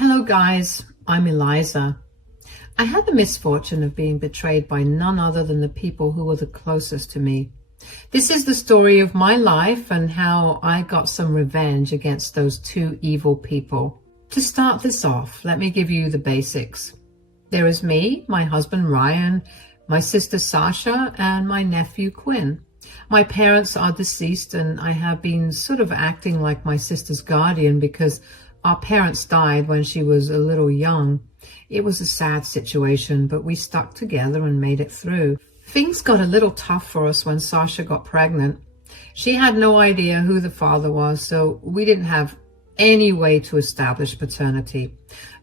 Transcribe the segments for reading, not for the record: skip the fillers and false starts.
Hello guys, I'm Eliza. I had the misfortune of being betrayed by none other than the people who were the closest to me. This is the story of my life and how I got some revenge against those two evil people. To start this off, let me give you the basics. There is me, my husband Ryan, my sister Sasha, and my nephew Quinn. My parents are deceased and I have been sort of acting like my sister's guardian because our parents died when she was a little young. It was a sad situation, but we stuck together and made it through. Things got a little tough for us when Sasha got pregnant. She had no idea who the father was, so we didn't have any way to establish paternity.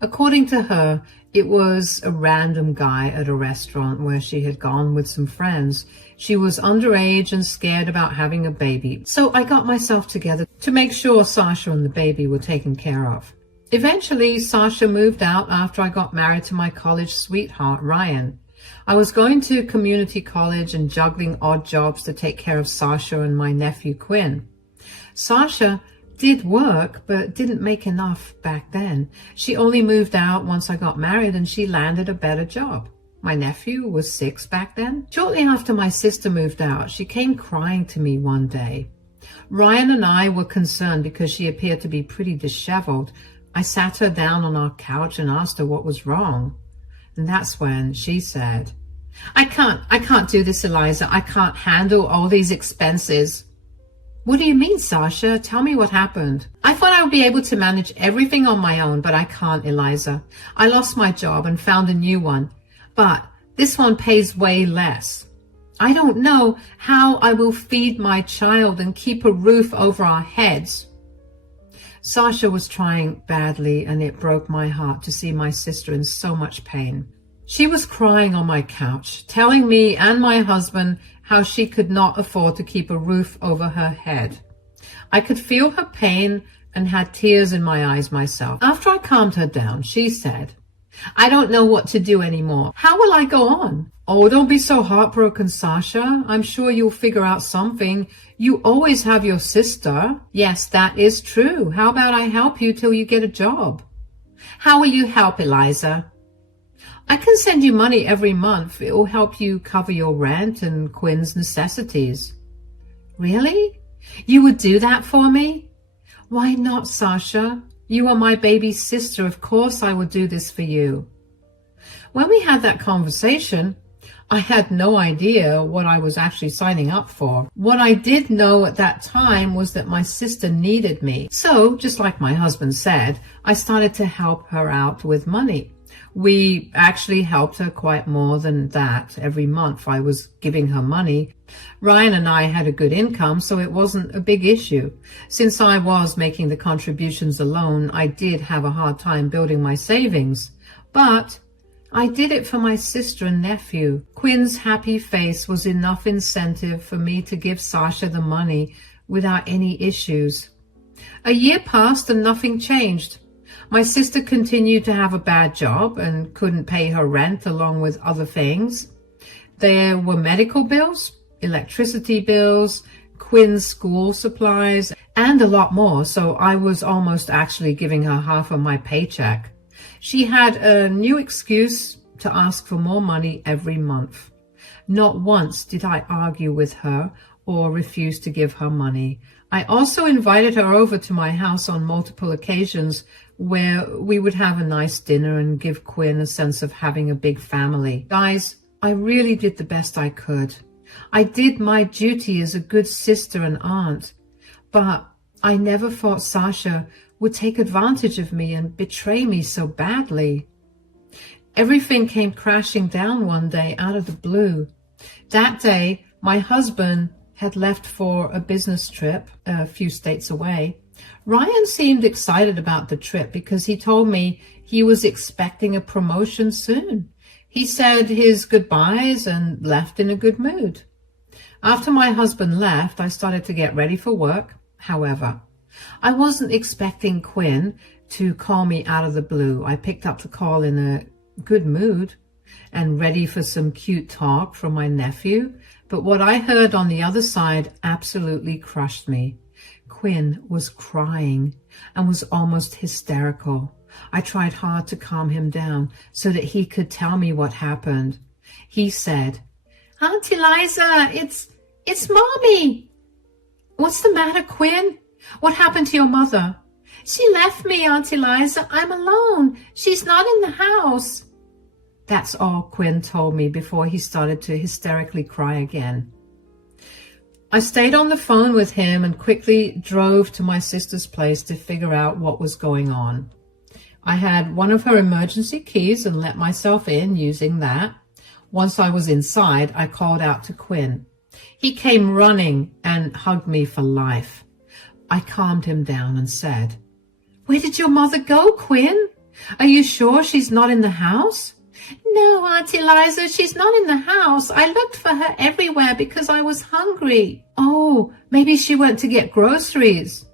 According to her, it was a random guy at a restaurant where she had gone with some friends. She was underage and scared about having a baby, so I got myself together to make sure Sasha and the baby were taken care of. Eventually, Sasha moved out after I got married to my college sweetheart, Ryan. I was going to community college and juggling odd jobs to take care of Sasha and my nephew Quinn. Sasha did work, but didn't make enough back then. She only moved out once I got married and she landed a better job. My nephew was 6 back then. Shortly after my sister moved out, she came crying to me one day. Ryan and I were concerned because she appeared to be pretty disheveled. I sat her down on our couch and asked her what was wrong. And that's when she said, I can't do this, Eliza. I can't handle all these expenses. What do you mean, Sasha? Tell me what happened. I thought I would be able to manage everything on my own, but I can't, Eliza. I lost my job and found a new one, but this one pays way less. I don't know how I will feed my child and keep a roof over our heads. Sasha was trying badly, and it broke my heart to see my sister in so much pain. She was crying on my couch, telling me and my husband how she could not afford to keep a roof over her head. I could feel her pain and had tears in my eyes myself. After I calmed her down, she said, I don't know what to do anymore. How will I go on? Oh, don't be so heartbroken, Sasha. I'm sure you'll figure out something. You always have your sister. Yes, that is true. How about I help you till you get a job? How will you help, Eliza? I can send you money every month. It will help you cover your rent and Quinn's necessities. Really? You would do that for me? Why not, Sasha? You are my baby sister. Of course I would do this for you. When we had that conversation, I had no idea what I was actually signing up for. What I did know at that time was that my sister needed me. So, just like my husband said, I started to help her out with money. We actually helped her quite more than that. Every month I was giving her money. Ryan and I had a good income, so it wasn't a big issue. Since I was making the contributions alone, I did have a hard time building my savings. But I did it for my sister and nephew. Quinn's happy face was enough incentive for me to give Sasha the money without any issues. A year passed and nothing changed. My sister continued to have a bad job and couldn't pay her rent along with other things. There were medical bills, electricity bills, Quinn's school supplies, and a lot more, so I was almost actually giving her half of my paycheck. She had a new excuse to ask for more money every month. Not once did I argue with her or refuse to give her money. I also invited her over to my house on multiple occasions where we would have a nice dinner and give Quinn a sense of having a big family. Guys, I really did the best I could. I did my duty as a good sister and aunt, but I never thought Sasha would take advantage of me and betray me so badly. Everything came crashing down one day out of the blue. That day, my husband had left for a business trip a few states away. Ryan seemed excited about the trip because he told me he was expecting a promotion soon. He said his goodbyes and left in a good mood. After my husband left, I started to get ready for work. However, I wasn't expecting Quinn to call me out of the blue. I picked up the call in a good mood and ready for some cute talk from my nephew. But what I heard on the other side absolutely crushed me. Quinn was crying and was almost hysterical. I tried hard to calm him down so that he could tell me what happened. He said, "Auntie Liza, it's Mommy." "What's the matter, Quinn? What happened to your mother?" "She left me, Auntie Liza. I'm alone. She's not in the house." That's all Quinn told me before he started to hysterically cry again. I stayed on the phone with him and quickly drove to my sister's place to figure out what was going on. I had one of her emergency keys and let myself in using that. Once I was inside, I called out to Quinn. He came running and hugged me for life. I calmed him down and said, "Where did your mother go, Quinn? Are you sure she's not in the house?" "No, Auntie Liza, she's not in the house. I looked for her everywhere because I was hungry." "Oh, maybe she went to get groceries."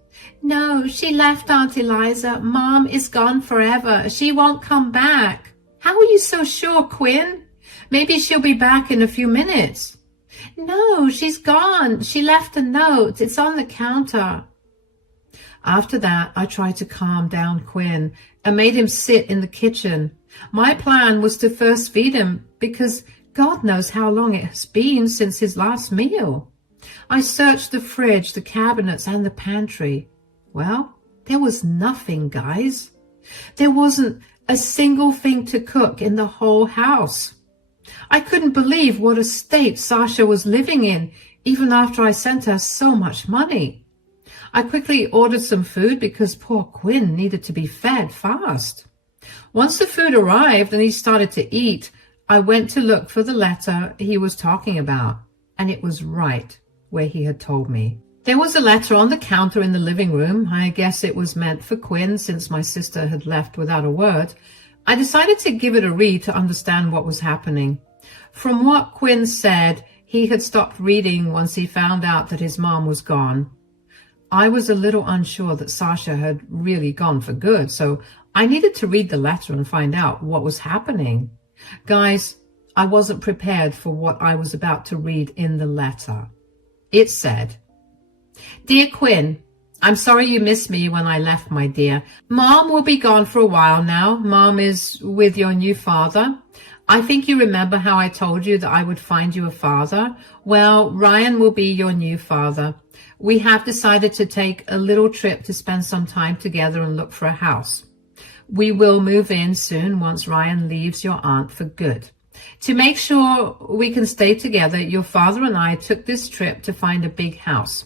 "No, she left, Auntie Liza. Mom is gone forever. She won't come back." "How are you so sure, Quinn? Maybe she'll be back in a few minutes." "No, she's gone. She left a note. It's on the counter." After that, I tried to calm down Quinn and made him sit in the kitchen. My plan was to first feed him because God knows how long it has been since his last meal. I searched the fridge, the cabinets, and the pantry. Well, there was nothing, guys. There wasn't a single thing to cook in the whole house. I couldn't believe what a state Sasha was living in, even after I sent her so much money. I quickly ordered some food because poor Quinn needed to be fed fast. Once the food arrived and he started to eat, I went to look for the letter he was talking about, and it was right where he had told me. There was a letter on the counter in the living room. I guess it was meant for Quinn since my sister had left without a word. I decided to give it a read to understand what was happening. From what Quinn said, he had stopped reading once he found out that his mom was gone. I was a little unsure that Sasha had really gone for good, so I needed to read the letter and find out what was happening. Guys, I wasn't prepared for what I was about to read in the letter. It said, "Dear Quinn, I'm sorry you missed me when I left, my dear. Mom will be gone for a while now. Mom is with your new father. I think you remember how I told you that I would find you a father. Well, Ryan will be your new father. We have decided to take a little trip to spend some time together and look for a house. We will move in soon once Ryan leaves your aunt for good. To make sure we can stay together, your father and I took this trip to find a big house.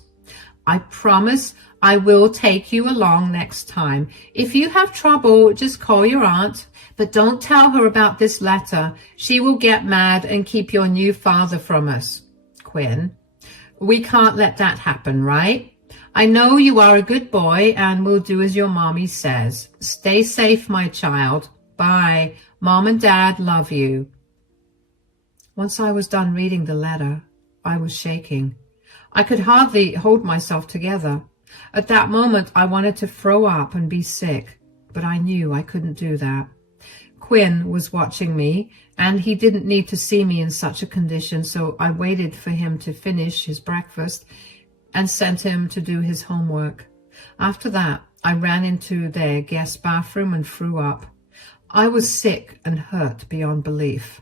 I promise I will take you along next time. If you have trouble, just call your aunt, but don't tell her about this letter. She will get mad and keep your new father from us. Quinn, we can't let that happen, right? I know you are a good boy and will do as your mommy says. Stay safe, my child. Bye. Mom and Dad love you." Once I was done reading the letter, I was shaking. I could hardly hold myself together. At that moment, I wanted to throw up and be sick, but I knew I couldn't do that. Quinn was watching me, and he didn't need to see me in such a condition, so I waited for him to finish his breakfast and sent him to do his homework. After that, I ran into their guest bathroom and threw up. I was sick and hurt beyond belief.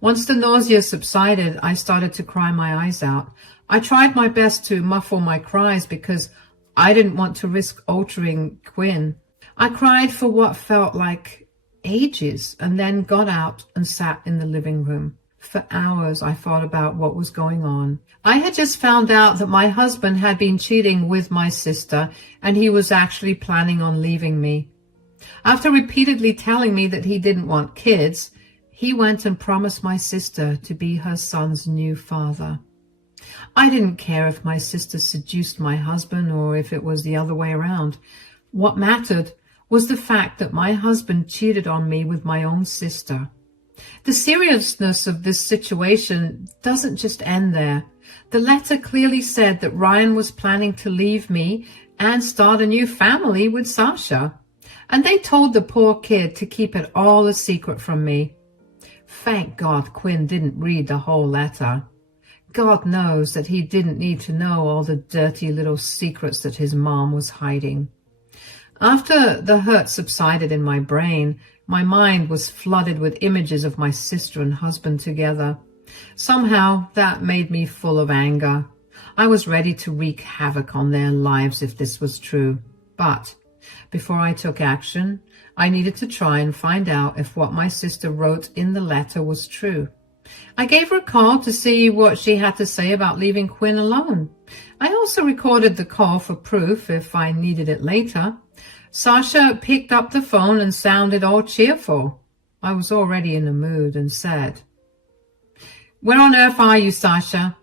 Once the nausea subsided, I started to cry my eyes out. I tried my best to muffle my cries because I didn't want to risk altering Quinn. I cried for what felt like ages and then got out and sat in the living room. For hours, I thought about what was going on. I had just found out that my husband had been cheating with my sister, and he was actually planning on leaving me. After repeatedly telling me that he didn't want kids, he went and promised my sister to be her son's new father. I didn't care if my sister seduced my husband or if it was the other way around. What mattered was the fact that my husband cheated on me with my own sister. The seriousness of this situation doesn't just end there. The letter clearly said that Ryan was planning to leave me and start a new family with Sasha. And they told the poor kid to keep it all a secret from me. Thank God Quinn didn't read the whole letter. God knows that he didn't need to know all the dirty little secrets that his mom was hiding. After the hurt subsided in my brain, my mind was flooded with images of my sister and husband together. Somehow that made me full of anger. I was ready to wreak havoc on their lives if this was true. But before I took action, I needed to try and find out if what my sister wrote in the letter was true. I gave her a call to see what she had to say about leaving Quinn alone. I also recorded the call for proof if I needed it later. Sasha picked up the phone and sounded all cheerful. I was already in the mood and said, "Where on earth are you, Sasha?"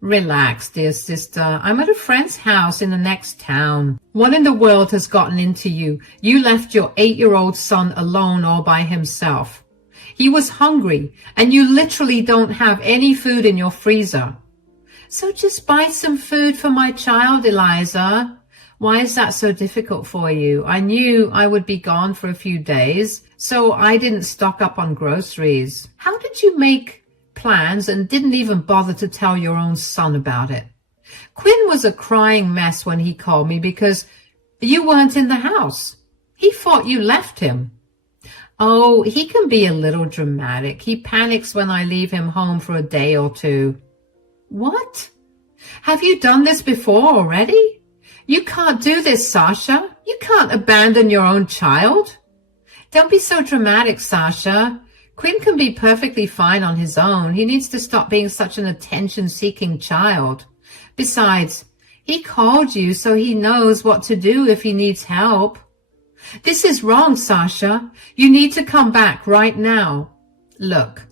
"Relax, dear sister. I'm at a friend's house in the next town." "What in the world has gotten into you? You left your 8-year-old son alone all by himself. He was hungry, and you literally don't have any food in your freezer." "So just buy some food for my child, Eliza." "Why is that so difficult for you? I knew I would be gone for a few days, so I didn't stock up on groceries." "How did you make plans and didn't even bother to tell your own son about it?" "Quinn was a crying mess when he called me because you weren't in the house. He thought you left him." "Oh, he can be a little dramatic. He panics when I leave him home for a day or two." "What? Have you done this before already? You can't do this, Sasha. You can't abandon your own child." "Don't be so dramatic, Sasha. Quinn can be perfectly fine on his own. He needs to stop being such an attention-seeking child. Besides, he called you so he knows what to do if he needs help." "This is wrong, Sasha. You need to come back right now." "Look,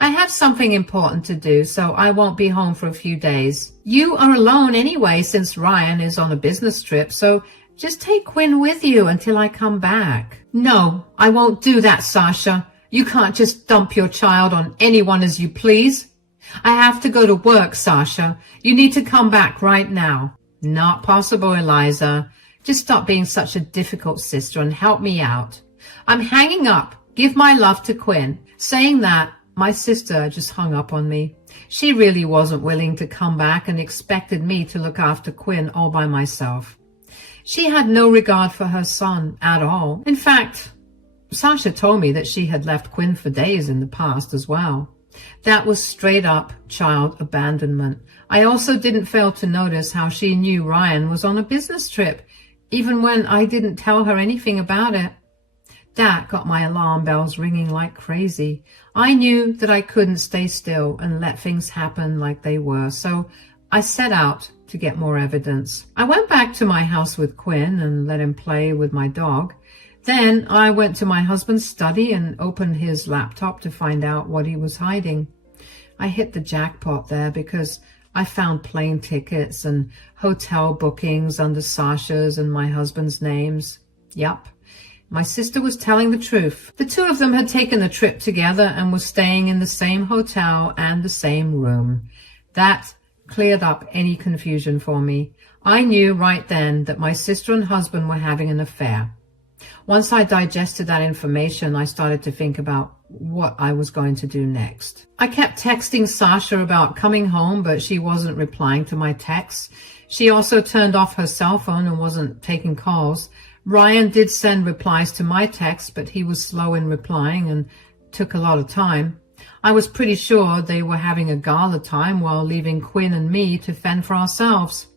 I have something important to do, so I won't be home for a few days. You are alone anyway since Ryan is on a business trip, so just take Quinn with you until I come back." "No, I won't do that, Sasha. You can't just dump your child on anyone as you please." "I have to go to work, Sasha. You need to come back right now." "Not possible, Eliza. Just stop being such a difficult sister and help me out. I'm hanging up. Give my love to Quinn." Saying that, my sister just hung up on me. She really wasn't willing to come back and expected me to look after Quinn all by myself. She had no regard for her son at all. In fact, Sasha told me that she had left Quinn for days in the past as well. That was straight up child abandonment. I also didn't fail to notice how she knew Ryan was on a business trip, even when I didn't tell her anything about it. That got my alarm bells ringing like crazy. I knew that I couldn't stay still and let things happen like they were, so I set out to get more evidence. I went back to my house with Quinn and let him play with my dog. Then I went to my husband's study and opened his laptop to find out what he was hiding. I hit the jackpot there because I found plane tickets and hotel bookings under Sasha's and my husband's names. Yup. My sister was telling the truth. The two of them had taken the trip together and were staying in the same hotel and the same room. That cleared up any confusion for me. I knew right then that my sister and husband were having an affair. Once I digested that information, I started to think about what I was going to do next. I kept texting Sasha about coming home, but she wasn't replying to my texts. She also turned off her cell phone and wasn't taking calls. Ryan did send replies to my texts, but he was slow in replying and took a lot of time. I was pretty sure they were having a gala time while leaving Quinn and me to fend for ourselves.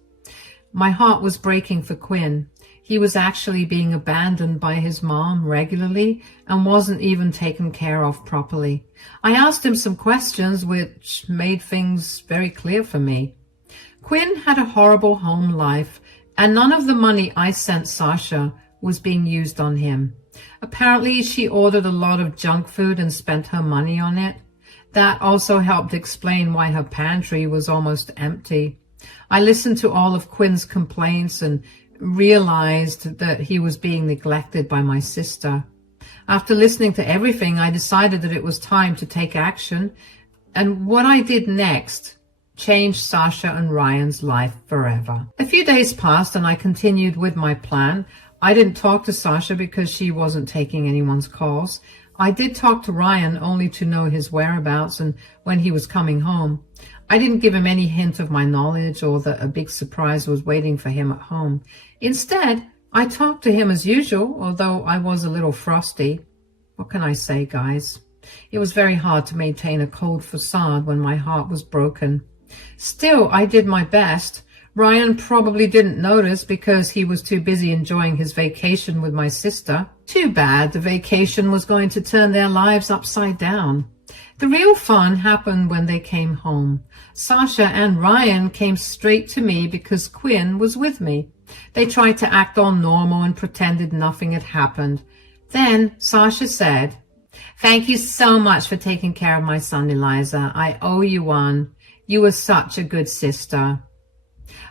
My heart was breaking for Quinn. He was actually being abandoned by his mom regularly and wasn't even taken care of properly. I asked him some questions which made things very clear for me. Quinn had a horrible home life, and none of the money I sent Sasha was being used on him. Apparently, she ordered a lot of junk food and spent her money on it. That also helped explain why her pantry was almost empty. I listened to all of Quinn's complaints and realized that he was being neglected by my sister. After listening to everything, I decided that it was time to take action, and what I did next changed Sasha and Ryan's life forever. A few days passed and I continued with my plan. I didn't talk to Sasha because she wasn't taking anyone's calls. I did talk to Ryan only to know his whereabouts and when he was coming home. I didn't give him any hint of my knowledge or that a big surprise was waiting for him at home. Instead, I talked to him as usual, although I was a little frosty. What can I say, guys? It was very hard to maintain a cold facade when my heart was broken. Still, I did my best. Ryan probably didn't notice because he was too busy enjoying his vacation with my sister. Too bad the vacation was going to turn their lives upside down. The real fun happened when they came home. Sasha and Ryan came straight to me because Quinn was with me. They tried to act all normal and pretended nothing had happened. Then Sasha said, "Thank you so much for taking care of my son, Eliza. I owe you one. You were such a good sister."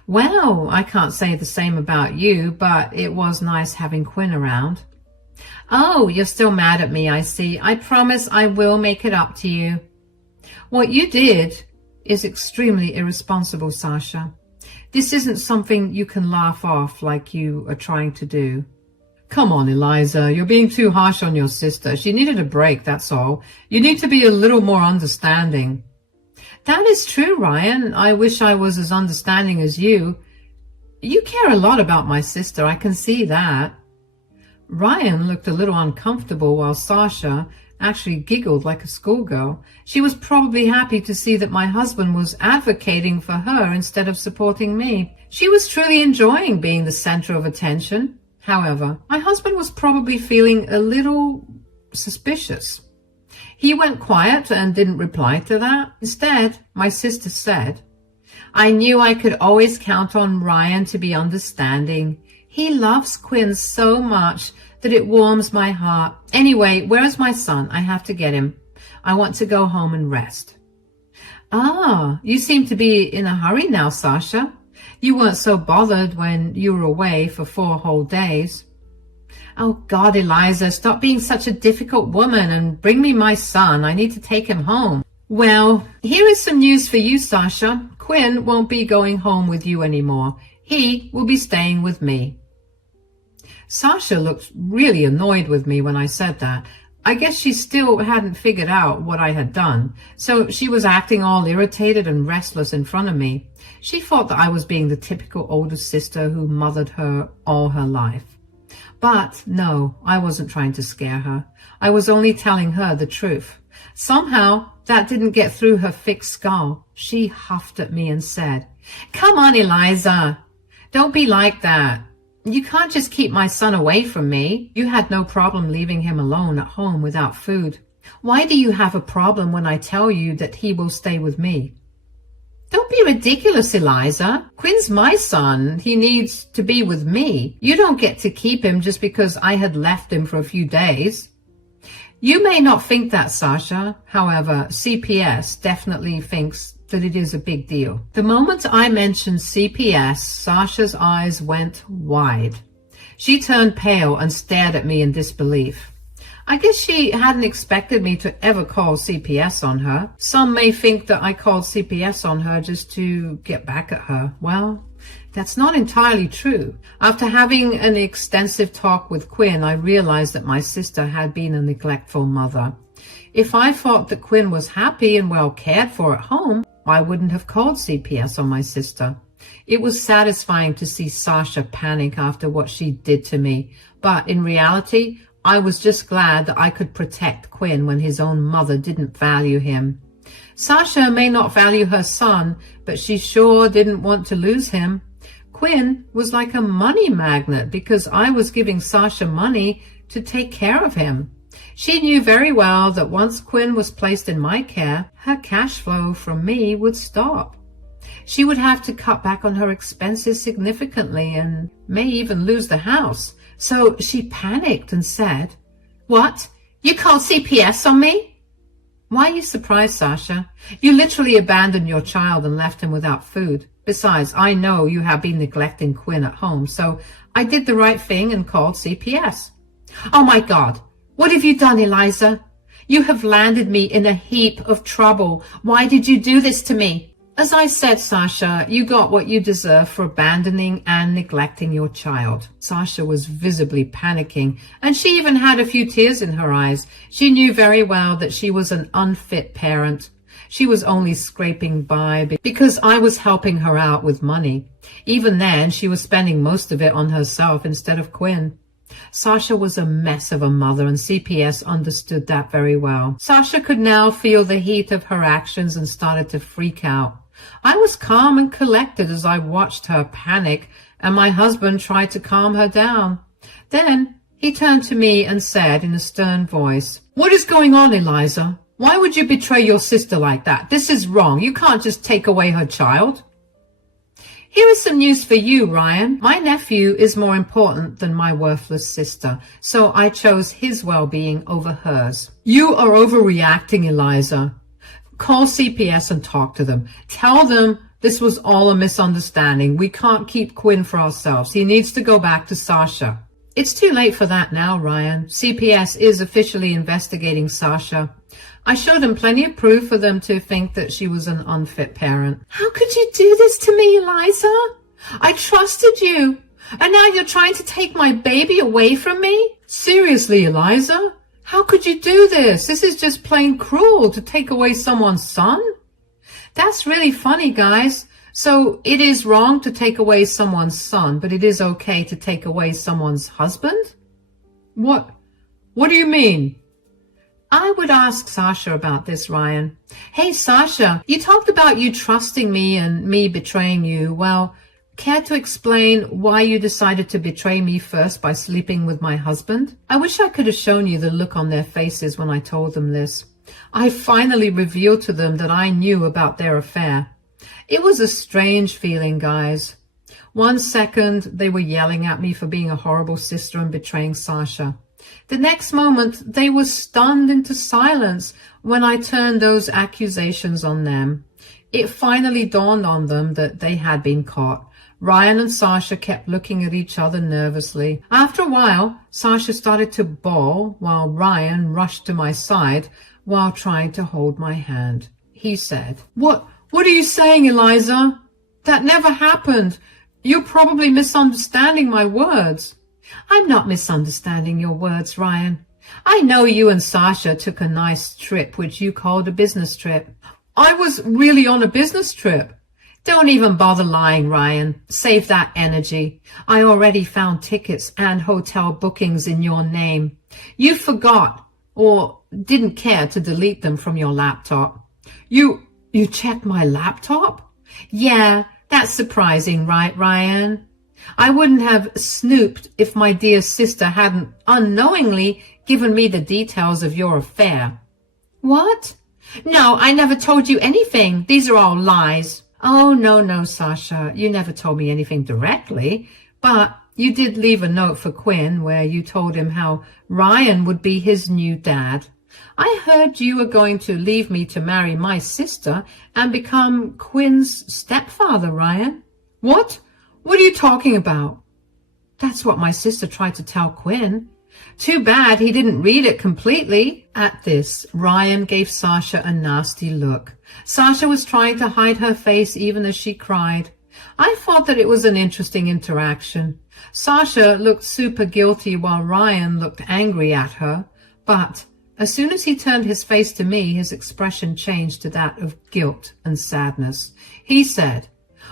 Well, I can't say the same about you, but it was nice having Quinn around. Oh, you're still mad at me, I see. I promise I will make it up to you. What you did is extremely irresponsible, Sasha. This isn't something you can laugh off like you are trying to do. Come on, Eliza, you're being too harsh on your sister. She needed a break, that's all. You need to be a little more understanding. That is true, Ryan. I wish I was as understanding as you. You care a lot about my sister, I can see that. Ryan looked a little uncomfortable while Sasha actually giggled like a schoolgirl. She was probably happy to see that my husband was advocating for her instead of supporting me. She was truly enjoying being the center of attention. However, my husband was probably feeling a little suspicious. He went quiet and didn't reply to that. Instead, my sister said, "I knew I could always count on Ryan to be understanding. He loves Quinn so much that it warms my heart. Anyway, where is my son? I have to get him. I want to go home and rest." Ah, you seem to be in a hurry now, Sasha. You weren't so bothered when you were away for 4 whole days. Oh God, Eliza, stop being such a difficult woman and bring me my son. I need to take him home. Well, here is some news for you, Sasha. Quinn won't be going home with you anymore. He will be staying with me. Sasha looked really annoyed with me when I said that. I guess she still hadn't figured out what I had done, so she was acting all irritated and restless in front of me. She thought that I was being the typical older sister who mothered her all her life. But no, I wasn't trying to scare her. I was only telling her the truth. Somehow, that didn't get through her thick skull. She huffed at me and said, "Come on, Eliza. Don't be like that. You can't just keep my son away from me. You had no problem leaving him alone at home without food. Why do you have a problem when I tell you that he will stay with me?" Don't be ridiculous, Eliza. Quinn's my son. He needs to be with me. You don't get to keep him just because I had left him for a few days. You may not think that, Sasha. However, CPS definitely thinks that it is a big deal. The moment I mentioned CPS, Sasha's eyes went wide. She turned pale and stared at me in disbelief. I guess she hadn't expected me to ever call CPS on her. Some may think that I called CPS on her just to get back at her. Well, that's not entirely true. After having an extensive talk with Quinn, I realized that my sister had been a neglectful mother. If I thought that Quinn was happy and well cared for at home, I wouldn't have called CPS on my sister. It was satisfying to see Sasha panic after what she did to me, but in reality, I was just glad that I could protect Quinn when his own mother didn't value him. Sasha may not value her son, but she sure didn't want to lose him. Quinn was like a money magnet because I was giving Sasha money to take care of him. She knew very well that once Quinn was placed in my care, her cash flow from me would stop. She would have to cut back on her expenses significantly and may even lose the house. So she panicked and said, "What? You called CPS on me?" Why are you surprised, Sasha? You literally abandoned your child and left him without food. Besides, I know you have been neglecting Quinn at home, so I did the right thing and called CPS. Oh my God, what have you done, Eliza? You have landed me in a heap of trouble. Why did you do this to me? As I said, Sasha, you got what you deserve for abandoning and neglecting your child. Sasha was visibly panicking, and she even had a few tears in her eyes. She knew very well that she was an unfit parent. She was only scraping by because I was helping her out with money. Even then, she was spending most of it on herself instead of Quinn. Sasha was a mess of a mother, and CPS understood that very well. Sasha could now feel the heat of her actions and started to freak out. I was calm and collected as I watched her panic, and my husband tried to calm her down. Then he turned to me and said in a stern voice, "What is going on, Eliza? Why would you betray your sister like that? This is wrong. You can't just take away her child." Here is some news for you, Ryan. My nephew is more important than my worthless sister, so I chose his well-being over hers. You are overreacting, Eliza. Call CPS and talk to them. Tell them this was all a misunderstanding. We can't keep Quinn for ourselves. He needs to go back to Sasha. It's too late for that now, Ryan. CPS is officially investigating Sasha. I showed them plenty of proof for them to think that she was an unfit parent. How could you do this to me, Eliza? I trusted you, and now you're trying to take my baby away from me? Seriously, Eliza? How could you do this? This is just plain cruel to take away someone's son. That's really funny, guys. So it is wrong to take away someone's son, but it is okay to take away someone's husband? What do you mean? I would ask Sasha about this, Ryan. Hey, Sasha, you talked about you trusting me and me betraying you. Well, care to explain why you decided to betray me first by sleeping with my husband? I wish I could have shown you the look on their faces when I told them this. I finally revealed to them that I knew about their affair. It was a strange feeling, guys. 1 second, they were yelling at me for being a horrible sister and betraying Sasha. The next moment, they were stunned into silence when I turned those accusations on them. It finally dawned on them that they had been caught. Ryan and Sasha kept looking at each other nervously. After a while, Sasha started to bawl while Ryan rushed to my side while trying to hold my hand. He said, What are you saying, Eliza? That never happened. You're probably misunderstanding my words. I'm not misunderstanding your words, Ryan. I know you and Sasha took a nice trip, which you called a business trip. I was really on a business trip. Don't even bother lying, Ryan. Save that energy. I already found tickets and hotel bookings in your name. You forgot or didn't care to delete them from your laptop. You checked my laptop? Yeah, that's surprising, right, Ryan? I wouldn't have snooped if my dear sister hadn't unknowingly given me the details of your affair. What? No, I never told you anything. These are all lies. Oh, no, Sasha. You never told me anything directly, but you did leave a note for Quinn where you told him how Ryan would be his new dad. I heard you were going to leave me to marry my sister and become Quinn's stepfather, Ryan. What? What are you talking about? That's what my sister tried to tell Quinn. Too bad he didn't read it completely. At this, Ryan gave Sasha a nasty look. Sasha was trying to hide her face even as she cried. I thought that it was an interesting interaction. Sasha looked super guilty while Ryan looked angry at her. But as soon as he turned his face to me, his expression changed to that of guilt and sadness. He said,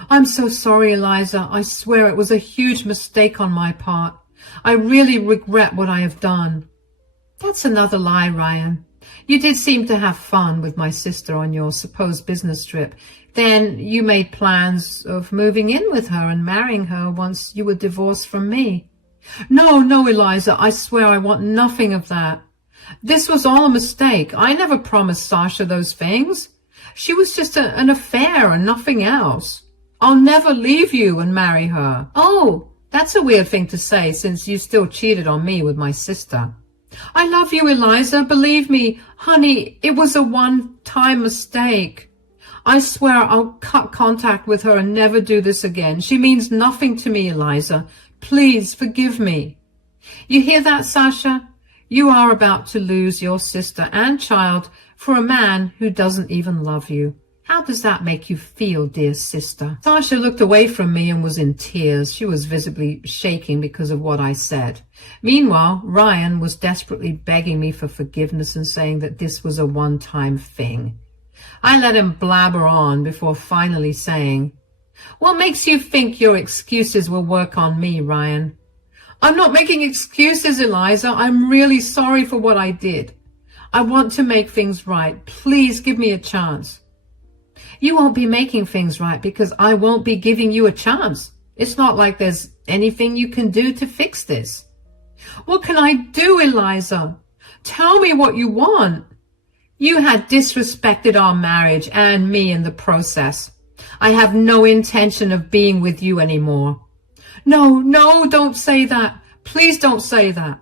I'm so sorry, Eliza. I swear it was a huge mistake on my part. I really regret what I have done. That's another lie, Ryan. You did seem to have fun with my sister on your supposed business trip. Then you made plans of moving in with her and marrying her once you were divorced from me. No, Eliza, I swear I want nothing of that. This was all a mistake. I never promised Sasha those things. She was just an affair and nothing else. I'll never leave you and marry her. Oh, that's a weird thing to say since you still cheated on me with my sister. I love you, Eliza. Believe me, honey, it was a one-time mistake. I swear I'll cut contact with her and never do this again. She means nothing to me, Eliza. Please forgive me. You hear that, Sasha? You are about to lose your sister and child for a man who doesn't even love you. How does that make you feel, dear sister? Sasha looked away from me and was in tears. She was visibly shaking because of what I said. Meanwhile, Ryan was desperately begging me for forgiveness and saying that this was a one-time thing. I let him blabber on before finally saying, "What makes you think your excuses will work on me, Ryan?" "I'm not making excuses, Eliza. I'm really sorry for what I did. I want to make things right. Please give me a chance." "You won't be making things right because I won't be giving you a chance. It's not like there's anything you can do to fix this." "What can I do, Eliza? Tell me what you want." "You had disrespected our marriage and me in the process. I have no intention of being with you anymore." No, don't say that. Please don't say that."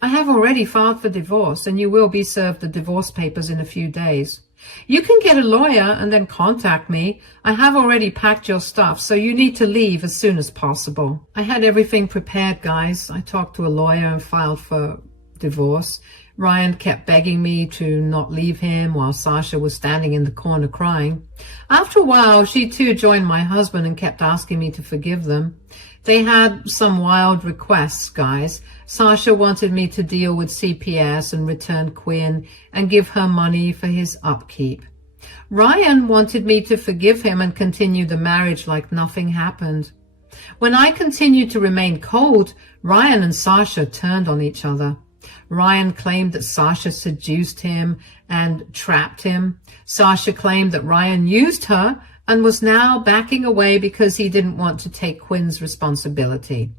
"I have already filed for divorce and you will be served the divorce papers in a few days. You can get a lawyer and then contact me. I have already packed your stuff, so you need to leave as soon as possible." I had everything prepared, guys. I talked to a lawyer and filed for divorce. Ryan kept begging me to not leave him while Sasha was standing in the corner crying. After a while, she too joined my husband and kept asking me to forgive them. They had some wild requests, guys. Sasha wanted me to deal with CPS and return Quinn and give her money for his upkeep. Ryan wanted me to forgive him and continue the marriage like nothing happened. When I continued to remain cold, Ryan and Sasha turned on each other. Ryan claimed that Sasha seduced him and trapped him. Sasha claimed that Ryan used her and was now backing away because he didn't want to take Quinn's responsibility.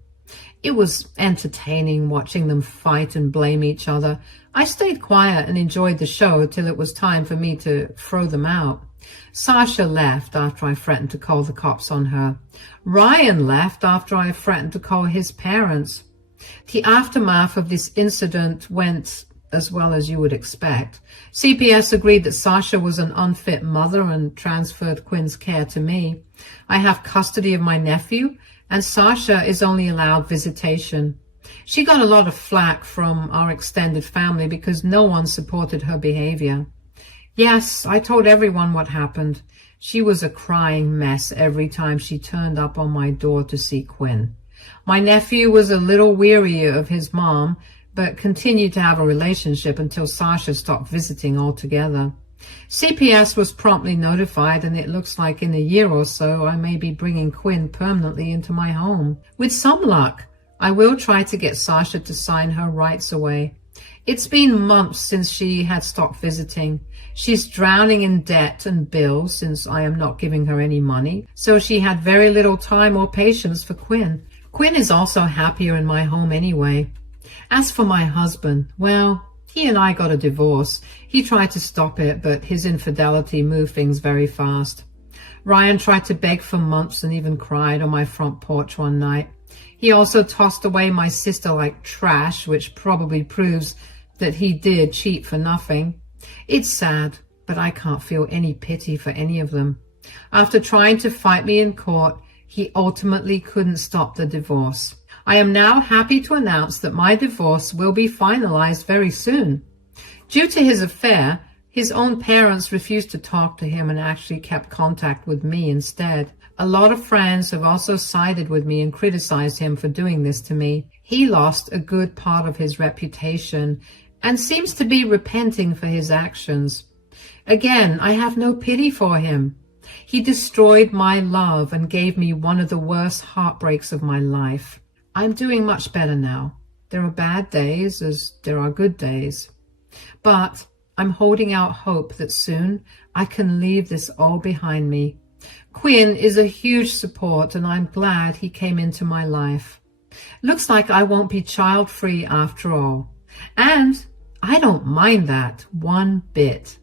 It was entertaining watching them fight and blame each other. I stayed quiet and enjoyed the show till it was time for me to throw them out. Sasha left after I threatened to call the cops on her. Ryan left after I threatened to call his parents. The aftermath of this incident went as well as you would expect. CPS agreed that Sasha was an unfit mother and transferred Quinn's care to me. I have custody of my nephew, and Sasha is only allowed visitation. She got a lot of flack from our extended family because no one supported her behavior. Yes, I told everyone what happened. She was a crying mess every time she turned up on my door to see Quinn. My nephew was a little weary of his mom, but continued to have a relationship until Sasha stopped visiting altogether. CPS was promptly notified, and it looks like in a year or so I may be bringing Quinn permanently into my home. With some luck, I will try to get Sasha to sign her rights away. It's been months since she had stopped visiting. She's drowning in debt and bills since I am not giving her any money, so she had very little time or patience for Quinn. Quinn is also happier in my home anyway. As for my husband, well, he and I got a divorce. He tried to stop it, but his infidelity moved things very fast. Ryan tried to beg for months and even cried on my front porch one night. He also tossed away my sister like trash, which probably proves that he did cheat for nothing. It's sad, but I can't feel any pity for any of them. After trying to fight me in court, he ultimately couldn't stop the divorce. I am now happy to announce that my divorce will be finalized very soon. Due to his affair, his own parents refused to talk to him and actually kept contact with me instead. A lot of friends have also sided with me and criticized him for doing this to me. He lost a good part of his reputation and seems to be repenting for his actions. Again, I have no pity for him. He destroyed my love and gave me one of the worst heartbreaks of my life. I'm doing much better now. There are bad days as there are good days. But I'm holding out hope that soon I can leave this all behind me. Quinn is a huge support, and I'm glad he came into my life. Looks like I won't be child-free after all. And I don't mind that one bit.